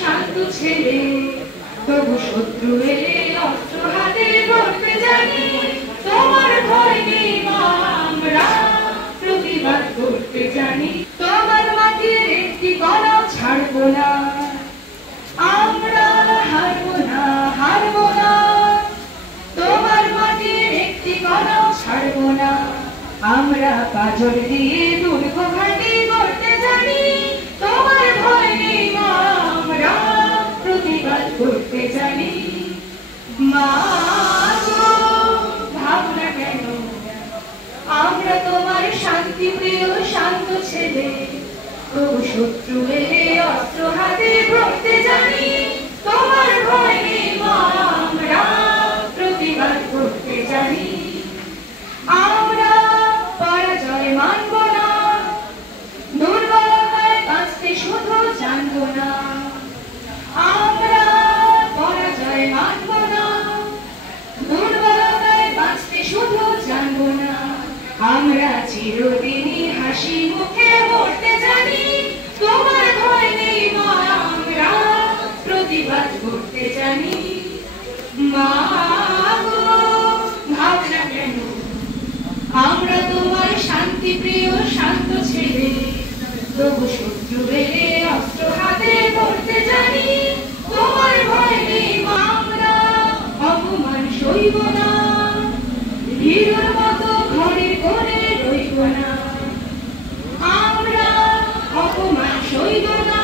শান্ত ছেলে, তবু শত্রু এলে অস্ত্র হাতে ধরতে জানি। তোমার ভয় নেই মা, আমরা প্রতিবাদ করতে জানি। তোমার মাটির একটি কণাও ছাড়বো না, আমরা হারবো না, হারবো না। তোমার মাটির একটি কণাও ছাড়বো না, আমরা পাথর দিয়ে দুর্গ ঘাঁটি করতে জানি। তোমার ভয় নেই মা, আমরা প্রতিবাদ করতে জানি। মা গো, ভাবনা কেন, আমরা তোমার শান্তি প্রিয় শান্ত ছেলে, তবু শত্রু এলে অস্ত্র হাতে ধরতে জানি। তোমার ভয় নেই মা, আমরা প্রতিবাদ করতে জানি। আমরা পরাজয় মানব না, দুর্বলতায় বাঁচতে শুধু জানবো না। আমরা পরাজয় মানব না, দুর্বলতায় বাঁচতে শুধু জানবো না। আমরা চিরদিনই হাসি মুখে মরতে জানি। তোমার ভয় নেই মা, আমরা প্রতিবাদ করতে জানি। মা গো, ভাবনা কেন, আমরা তোমার শান্তি প্রিয় শান্ত ছেলে, তবু শত্রু এলে অস্ত্র হাতে ধরতে জানি। তোমার ভয় নেই মা, আমরা অপমান সইব না, হিরোর মতো ঘরের কোণে রইব না। আমরা অপমান সইব না,